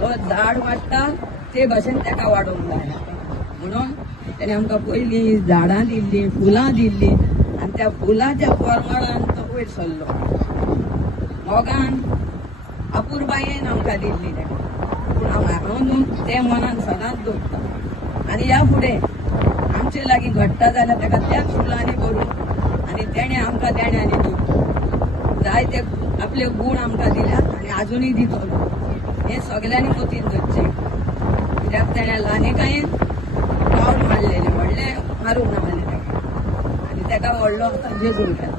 तो झाड वाडटा ते भाशेन ताका वाडोवंक जाय म्हणून त्याने आमकां पयलीं झाडां दिल्लीं फुलां दिल्लीं आनी त्या फुलांच्या परमळान तो वयर सरलो मोगान अपुरबायेन आमकां दिल्ली ताका पूण हांव न्हू तें मनान सदांच दवरता आनी ह्या फुडें आमचे लागीं घडटा जाल्यार ताका त्याच फुलांनी भरून आनी तेणें आमकां देण्यानी दिवं जाय ते आपले गूण आमकां दिल्यात आनी आजुनूय दितलो हें सगल्यांनी मतीन धरचें कित्याक तेणें ल्हानकायेन पावल मारलेलें व्हडलें मारूंक ना मारलें ताका आनी ताका व्हडलो आतां जेजून केला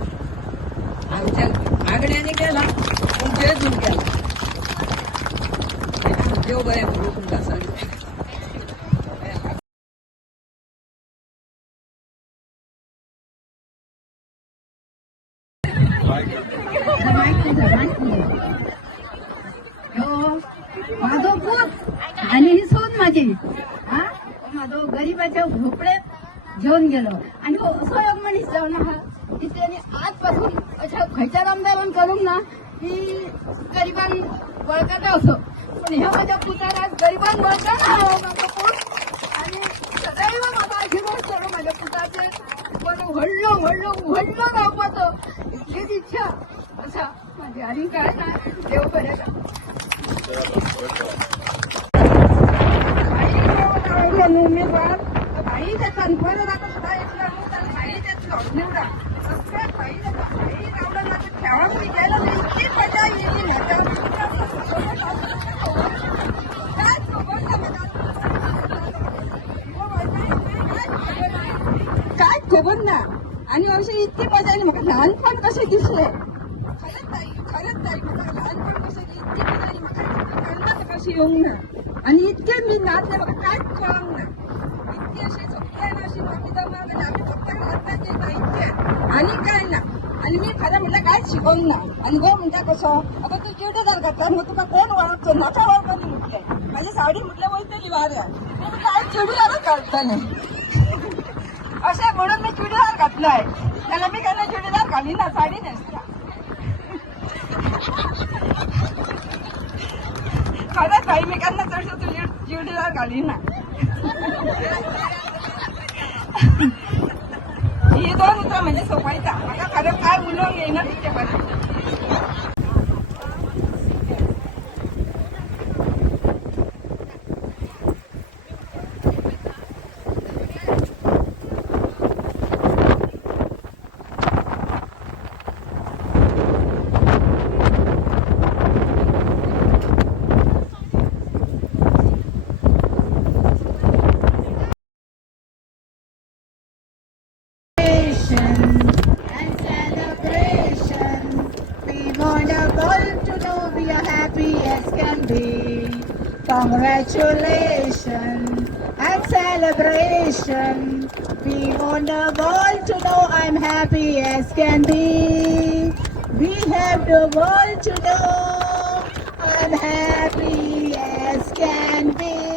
आमच्या मागण्यांनी केला पूण जेजून केला देव बरें करूं तुमकां सगळें माझो पूत आणि ही सोन माझी माझो गरीबाच्या झोपडेत घेऊन गेलो आणि असो एक मनीस जाऊन हा की त्याने आजपासून अशा खयच्या आंदोलन करूंक ना की गरिबांक वळखता असो पण ह्या माझ्या पुतार आज गरिबांक वळखना हा माझो पूत आणि सदैव माझा आशीर्वाद करू माझ्या पुताचे पण व्हडलो व्हडलो व्हडलो गावपाचो इतलीच इच्छा असा माझी आणि काय ना देव बरें उमेदवार भाई त्याचा परत आता सुद्धा येतला तर भाई त्याच निवडा सगळ्यात भाई रावला खेळाडू गेला इतकी मजा येते काय खबर ना आणि अशी इतकी मजा आली म्हाका लहानपण कशें दिसलें खरंच ताई म्हाका लहानपण कशें इतकी मजा आली म्हाका कशी येवंक ना आणि इतके मी नाचले म्हाका कांयच कळंक ना इतकी अशी सगळ्यांना अशी माती जमा आमी फक्त नाचपाचें ना इतकें आनी काय ना आणि मी खरें म्हटल्यार कांयच शिकोंक ना आणि गो म्हणटा कसो अगो तूं चुडीदार घातला मग तुका कोण वळखचो नाका वळखनी म्हटलें म्हाजी साडी म्हटल्यार वयतली वाऱ्यार मी म्हटलें आयज चुडीदारच घालतलें अशें म्हणून मी चुडीदार घातलाय जाल्यार मी केन्ना चुडीदार घालिना साडी न्हेसता खरंच भाई मी केन्ना चडशो तूं चुडीदार घालिना ही दोन उतरां म्हणजे सोंपयता म्हाका खरें काय उलोवंक येयना तिचे बरें Congratulations and celebration. We want the world to know I'm happy as can be. We have the world to know I'm happy as can be.